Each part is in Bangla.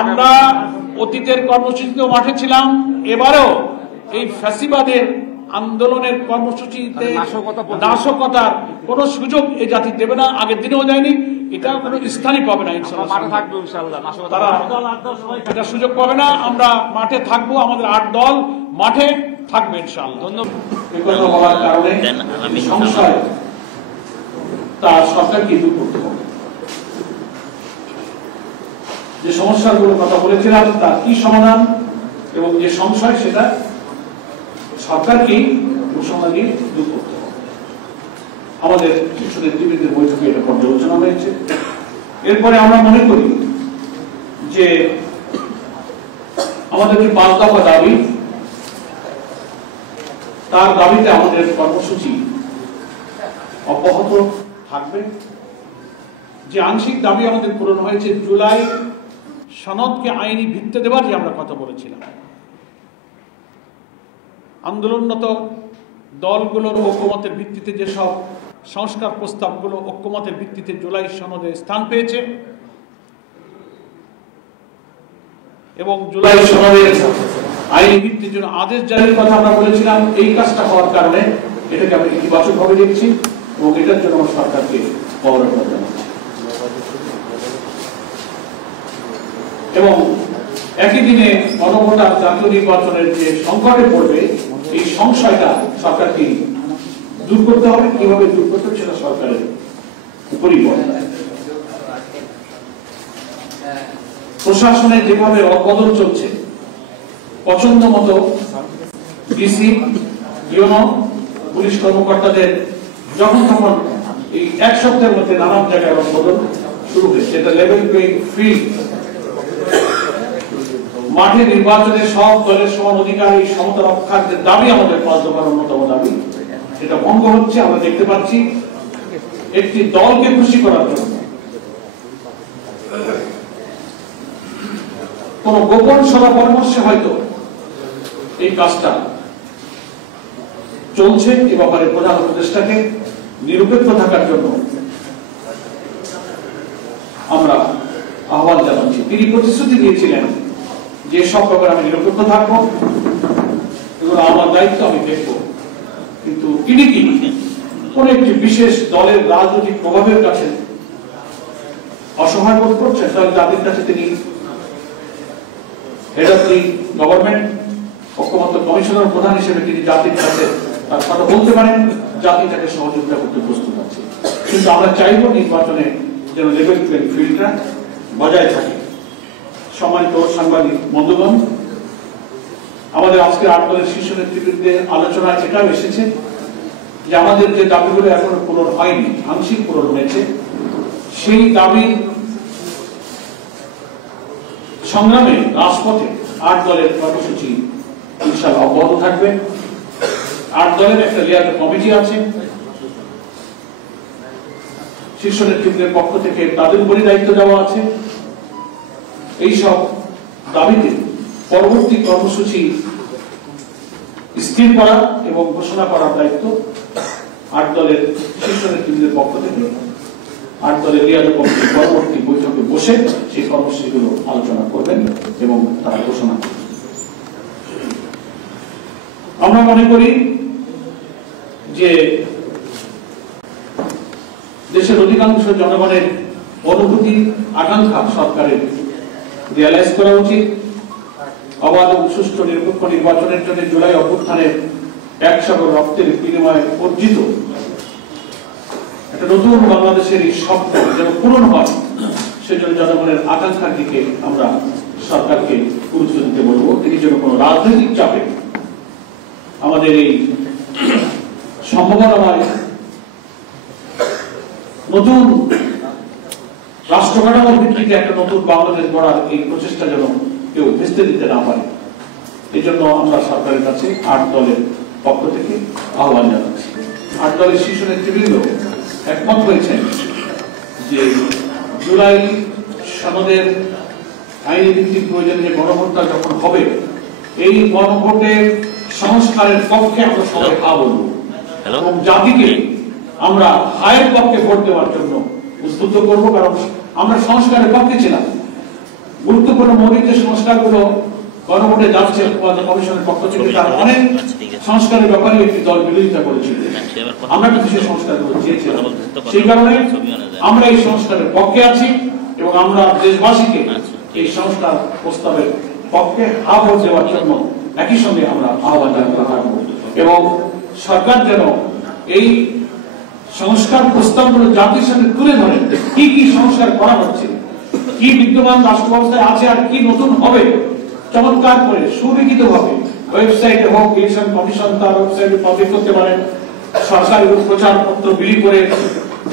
আমরা অতীতের কর্মসূচিতেও মাঠে ছিলাম, এবারেও এই ফ্যাসিবাদের আন্দোলনের কর্মসূচিতে নাশকতার কোন সুযোগ এই জাতি দেবে না, আগের দিনেও দেয়নি, এটা কোনো স্থানই পাবে না। তারা এটা সুযোগ পাবে না। আমরা মাঠে থাকবো, আমাদের ৮ দল মাঠে থাকবে ইনশাআল্লাহ। কথা বলার কারণে সংশয় তার সরকারকে দূর করতে হবে। যে সমস্যাগুলোর কথা বলেছিলাম তার কি সমাধান এবং যে সংশয় সেটা সরকারকেই ঘোষণা দিয়ে দূর করতে হবে। আমাদের শীর্ষ নেতৃবৃন্দের বৈঠকে এটা পর্যালোচনা হয়েছে। এরপরে আমরা মনে করি যে আমাদের যে ৫ দফা দাবি, তার দাবিতে আমাদের কর্মসূচি অব্যাহত থাকবে। যে আংশিক দাবি আমাদের পূরণ হয়েছে, জুলাই সনদকে আইনি ভিত্তি দেওয়ার যে আমরা কথা বলেছিলাম, আন্দোলনরত দলগুলোর ঐক্যমতের ভিত্তিতে যেসব সংস্কার প্রস্তাবগুলো ঐক্যমতের ভিত্তিতে জুলাই সনদে স্থান পেয়েছে এবং জুলাই সনদের আইনি ভিত্তির জন্য আদেশ জারির কথা আমরা বলেছিলাম। এই কাজটা হওয়ার কারণে এটাকে আমি ইতিবাচকভাবে দেখছি এবং এটার জন্য আমার সরকারকে ধন্যবাদ জানাচ্ছি। এবং একই দিনে গণভোটার জাতীয় নির্বাচনের যে সংকটে পড়বে, এই সংশয়টা সরকারকে দূর করতে হবে। কিভাবে দূর করতে হবে সেটা সরকারের উপরই পড়ে। প্রশাসনে যেভাবে রদবদল চলছে, পছন্দ মতো ডিসি, ইউনো, পুলিশ কর্মকর্তাদের যখন তখন এই ১ সপ্তাহের মধ্যে নানান জায়গায় রদবদল শুরু হয়েছে। এটা লেভেল প্লেইং ফিল্ড, মাঠে নির্বাচনে সব দলের সমান অধিকার, এই সমতা রক্ষার যে দাবি আমাদের ৫ দফার অন্যতম দাবি, সেটা ভঙ্গ হচ্ছে। আমরা দেখতে পাচ্ছি একটি দলকে খুশি করার জন্য কোন গোপন সভা পরামর্শে হয়তো এই কাজটা চলছে। এ ব্যাপারে প্রধান উপদেষ্টাকে নিরপেক্ষ থাকার জন্য আমরা আহ্বান জানাচ্ছি। তিনি প্রতিশ্রুতি দিয়েছিলেন যে সব ব্যাপারে আমি নিরপেক্ষ থাকবো, এগুলো আমার দায়িত্ব, আমি দেখব। কিন্তু তিনি কি কোন একটি বিশেষ দলের রাজনৈতিক প্রভাবের কাছে অসহায় বোধ করছেন? তাহলে তাদের কাছে তিনি হেড অফ দি গভর্নমেন্ট, ঐক্যমত্য কমিশনের প্রধান হিসেবে তিনি জাতির কাছে তার কথা বলতে পারেন, জাতি তাকে সহযোগিতা করতে প্রস্তুত আছে। কিন্তু আমরা চাইব নির্বাচনে যেন লেভেল প্লেইং ফিল্ডটা বজায় থাকে। সম্মানিত সাংবাদিক বন্ধুগণ, আমাদের আজকে ৮ দলের শীর্ষ নেতৃবৃন্দের আলোচনায় এটাও এসেছে যে আমাদের যে দাবিগুলো এখনো পূরণ হয়নি, আংশিক পূরণ হয়েছে, সেই দাবির সংগ্রামে রাজপথে ৮ দলের কর্মসূচি ইনশাআল্লাহ অব্যাহত থাকবে। ৮ দলের একটা লিয়ার কমিটি আছে, শীর্ষ নেতৃত্বের পক্ষ থেকে তাদের উপরই দায়িত্ব দেওয়া আছে। এইসব দাবিতে পরবর্তী কর্মসূচি স্থির করা এবং ঘোষণা করার দায়িত্ব ৮ দলের শীর্ষ নেতৃত্বের পক্ষ থেকে ৮ দলের লিয়ার কমিটির পরবর্তী বৈঠকে বসে সেই কর্মসূচিগুলো আলোচনা করবেন এবং তারা ঘোষণা করবেন। আমরা মনে করি যে দেশের অধিকাংশ জনগণের অনুভূতি, আকাঙ্ক্ষা সরকারের রিয়ালাইজ করা উচিত। অবাধ এবং সুষ্ঠু নিরপেক্ষ নির্বাচনের জন্য জুলাই অভ্যুত্থানের ১ সাগর রক্তের বিনিময়ে অর্জিত একটা নতুন বাংলাদেশের এই স্বপ্ন যেন পূরণ হয়, সেজন্য জনগণের আকাঙ্ক্ষার দিকে আমরা সরকারকে গুরুত্ব দিতে বলবো। তিনি যেন কোনো রাজনৈতিক চাপে আমাদের এই সম্ভাবনাময় নতুন রাষ্ট্র কাঠামোর ভিত্তিতে একটা নতুন বাংলাদেশ গড়ার এই প্রচেষ্টা যেন কেউ ভেস্তে দিতে না পারে, এই জন্য আমরা সরকারের কাছে ৮ দলের পক্ষ থেকে আহ্বান জানাচ্ছি। ৮ দলের শীর্ষ নেতৃবৃন্দ একমত হয়েছেন যে জুলাই সনদের আইনি ভিত্তিক প্রয়োজনে যে গণভোটটা যখন হবে, এই গণভোটের সংস্কারের পক্ষে আমরা সবাই হা বলব এবং জাতিকে আমরা হায়ের পক্ষে ভোট দেওয়ার জন্য উদ্বুদ্ধ করবো। কারণ আমরা সংস্কারের পক্ষে ছিলাম, গুরুত্বপূর্ণ মৌলিক যে সংস্কারগুলো গণভোটে যাচ্ছে কমিশনের পক্ষ থেকে, তার অনেক সংস্কারের ব্যাপারে একটি দল বিরোধিতা করেছিল। আমরা কিন্তু সেই সংস্কারগুলো চেয়েছিলাম, সেই কারণে আমরা এই সংস্কারের পক্ষে আছি এবং আমরা দেশবাসীকে এই সংস্কার প্রস্তাবের পক্ষে হা ভোট দেওয়ার জন্য একই সঙ্গে আমরা আহ্বান জানাতে থাকবো এবং সরকার যেন এই সংস্কার প্রস্তাবগুলো জাতির সামনে তুলে ধরে কি কি সংস্কার করা হচ্ছে, কি বিদ্যমান রাষ্ট্র ব্যবস্থায় আছে আর কি নতুন হবে, চমৎকার করে সুলিখিত ভাবে ওয়েবসাইটে হোক, ইলেকশন কমিশন তার ওয়েবসাইটে পাবলিক করতে পারেন, সরকারি প্রচারপত্র বিলি করে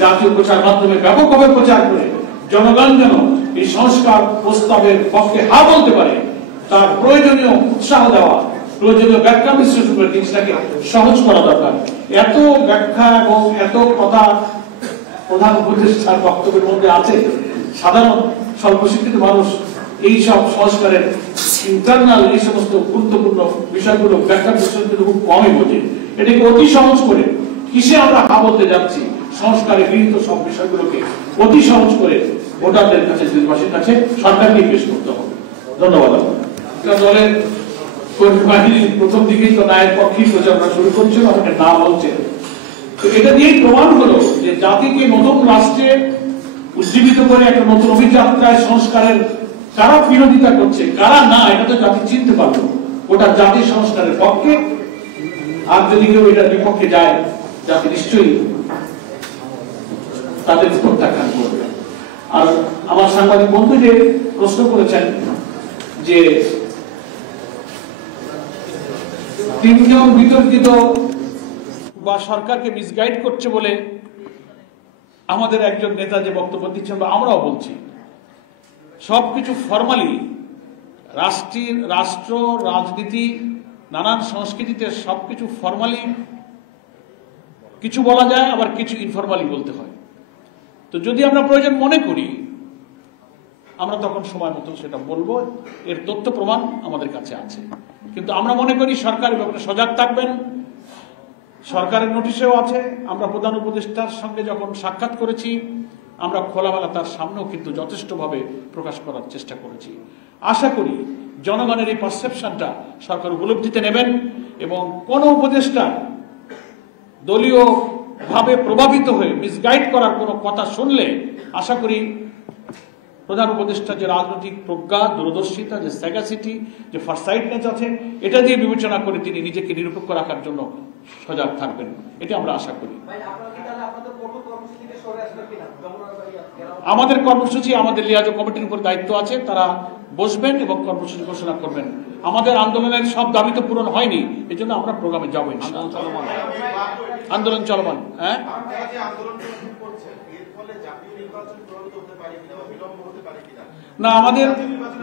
জাতীয় প্রচার মাধ্যমে ব্যাপকভাবে প্রচার করে জনগণ যেন এই সংস্কার প্রস্তাবের পক্ষে হা বলতে পারে, তার প্রয়োজনীয় উৎসাহ দেওয়া, প্রয়োজনীয় ব্যাখ্যা বিশ্লেষণ করে জিনিসটাকে সহজ করা দরকার। এত ব্যাখ্যা এবং এত কথা প্রধান উপদেষ্টার বক্তব্যের মধ্যে আছে, সাধারণ স্বল্প শিক্ষিত মানুষ এই সব সংস্কারের ইন্টারনাল এই সমস্ত গুরুত্বপূর্ণ বিষয়গুলো ব্যাখ্যা বিশ্লেষণ কিন্তু খুব কমই বোঝে। এটাকে অতি সহজ করে কিসে আমরা হা বলতে যাচ্ছি, সংস্কারে গৃহীত সব বিষয়গুলোকে অতি সহজ করে ভোটারদের কাছে, দেশবাসীর কাছে সরকারকে পেশ করতে হবে। ধন্যবাদ। দলের কর্মী বাহিনী প্রথম দিকেই তো ন্যায়ের পক্ষেই প্রচারণা শুরু করছিল, আমাকে না বলছে। তো এটা দিয়েই প্রমাণ হলো যে জাতিকে নতুন রাষ্ট্রে উজ্জীবিত করে একটা নতুন অভিযাত্রায় সংস্কারের কারা বিরোধিতা করছে, কারা না, এটা তো জাতি চিনতে পারলো। ওটা জাতির সংস্কারের পক্ষে, আর যদি কেউ এটার বিপক্ষে যায়, জাতি নিশ্চয়ই তাদের প্রত্যাখ্যান করবে। আর আমার সাংবাদিক বন্ধু যে প্রশ্ন করেছেন যে তিনজন বিতর্কিত বা সরকারকে মিসগাইড করছে বলে আমাদের একজন নেতা যে বক্তব্য দিচ্ছেন বা আমরাও বলছি, সবকিছু ফর্মালি রাষ্ট্র রাজনীতি নানান সংস্কৃতিতে সবকিছু ফর্মালি কিছু বলা যায়, আবার কিছু ইনফরমালি বলতে হয়। তো যদি আমরা প্রয়োজন মনে করি, আমরা তখন সময় মতো সেটা বলবো, এর তথ্য প্রমাণ আমাদের কাছে আছে। কিন্তু আমরা মনে করি সরকার ব্যাপারে সজাগ থাকবেন, সরকারের নোটিশেও আছে। আমরা প্রধান উপদেষ্টার সঙ্গে যখন সাক্ষাৎ করেছি, আমরা খোলামেলা তার সামনেও কিন্তু যথেষ্টভাবে প্রকাশ করার চেষ্টা করেছি। আশা করি জনগণের এই পারসেপশনটা সরকার উপলব্ধিতে নেবেন এবং কোন উপদেষ্টা দলীয় ভাবে প্রভাবিত হয়ে মিসগাইড করার কোনো কথা শুনলে আশা করি প্রধান উপদেষ্টা যে রাজনৈতিক প্রজ্ঞা, দূরদর্শিতা, যে স্যাগাসিটি, যে ফারসাইটনেস আছে, এটা দিয়ে বিবেচনা করে তিনি নিজেকে নিরপেক্ষ রাখার জন্য সজাগ থাকবেন, এটা আমরা আশা করি। আমাদের কর্মসূচি, আমাদের লিয়াজো কমিটির উপর দায়িত্ব আছে, তারা বসবেন এবং কর্মসূচি ঘোষণা করবেন। আমাদের আন্দোলনের সব দাবি তো পূরণ হয়নি, এই জন্য আমরা প্রোগ্রামে যাবো। আন্দোলন চলমান। হ্যাঁ, না আমাদের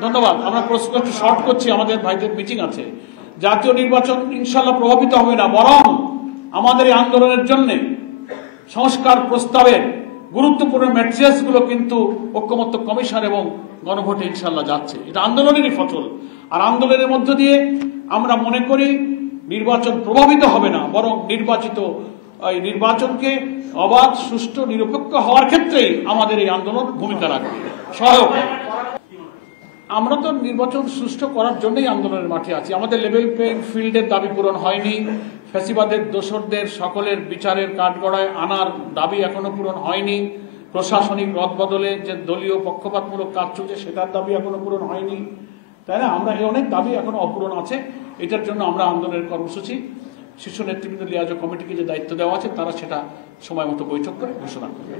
ধন্যবাদ, আমরা প্রশ্ন একটু শর্ট করছি, আমাদের ভাইদের মিটিং আছে। জাতীয় নির্বাচন ইনশাল্লাহ প্রভাবিত হবে না, বরং আমাদের এই আন্দোলনের জন্য সংস্কার প্রস্তাবের গুরুত্বপূর্ণ ম্যাটেরিয়ালস গুলো কিন্তু ঐক্যমত্য কমিশন এবং গণভোটে ইনশাল্লাহ যাচ্ছে। এটা আন্দোলনেরই ফসল। আর আন্দোলনের মধ্য দিয়ে আমরা মনে করি নির্বাচন প্রভাবিত হবে না, বরং নির্বাচনকে অবাধ, সুষ্ঠু, নিরপেক্ষ হওয়ার ক্ষেত্রেই আমাদের এই আন্দোলন ভূমিকা রাখবে, সহায়ক। আমরা তো নির্বাচন সুষ্ঠু করার জন্যই আন্দোলনের মাঠে আছি। আমাদের লেভেল প্লেইং ফিল্ডের দাবি পূরণ হয়নি, ফ্যাসিবাদের দোসরদের সকলের বিচারের কাঠগড়ায় আনার দাবি এখনো পূরণ হয়নি, প্রশাসনিক রদবদলে যে দলীয় পক্ষপাতমূলক কাজ চলছে সেটার দাবি এখনো পূরণ হয়নি, তাই না? আমরা এই অনেক দাবি এখনো অপূরণ আছে। এটার জন্য আমরা আন্দোলনের কর্মসূচি শীর্ষ নেতৃবৃন্দ লিয়াজো কমিটিকে যে দায়িত্ব দেওয়া আছে, তারা সেটা সময় মতো বৈঠক করে ঘোষণা করবে।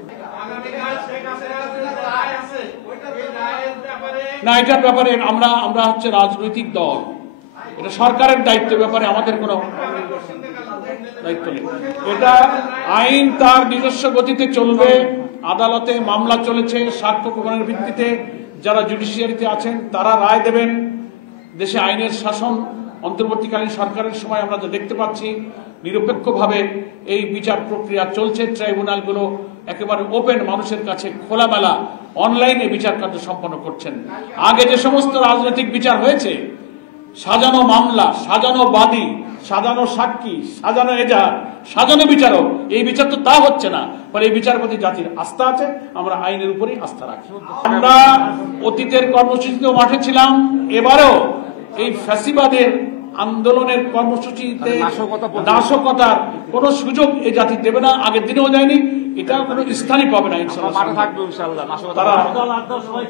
না, এটার ব্যাপারে আমরা হচ্ছে রাজনৈতিক দল, এটা সরকারের দায়িত্বের ব্যাপারে আমাদের কোনো দায়িত্ব নেই। এটা আইন তার নিজস্ব গতিতে চলবে, আদালতে মামলা চলেছে, সাক্ষ্য প্রমাণের ভিত্তিতে যারা জুডিশিয়ারিতে আছেন তারা রায় দেবেন। দেশে আইনের শাসন অন্তর্বর্তীকালীন সরকারের সময় আমরা যা দেখতে পাচ্ছি, নিরপেক্ষভাবে এই বিচার প্রক্রিয়া চলছে। ট্রাইব্যুনালগুলো একেবারে ওপেন, মানুষের কাছে খোলামেলা অনলাইনে বিচার কার্য সম্পন্ন করছেন। আগে যে সমস্ত রাজনৈতিক বিচার হয়েছে, সাজানো মামলা, সাজানো বাদী, সাজানো সাক্ষী, সাজানো এজাহার, সাজানো বিচারক, এই বিচার তো তা হচ্ছে না। ফলে এই বিচার প্রতি জাতির আস্থা আছে, আমরা আইনের উপরই আস্থা রাখি। আমরা অতীতের কর্মসূচিতেও মাঠে ছিলাম, এবারেও এই ফ্যাসিবাদের আন্দোলনের কর্মসূচিতে নাশকতার কোন সুযোগ এই জাতি দেবে না, আগের দিনেও দেয়নি, এটা কোনো স্থানই পাবে না ইনশাআল্লাহ। তারা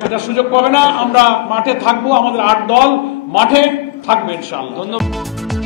এটা সুযোগ পাবে না। আমরা মাঠে থাকবো, আমাদের 8 দল মাঠে থাকবে ইনশাআল্লাহ। ধন্যবাদ।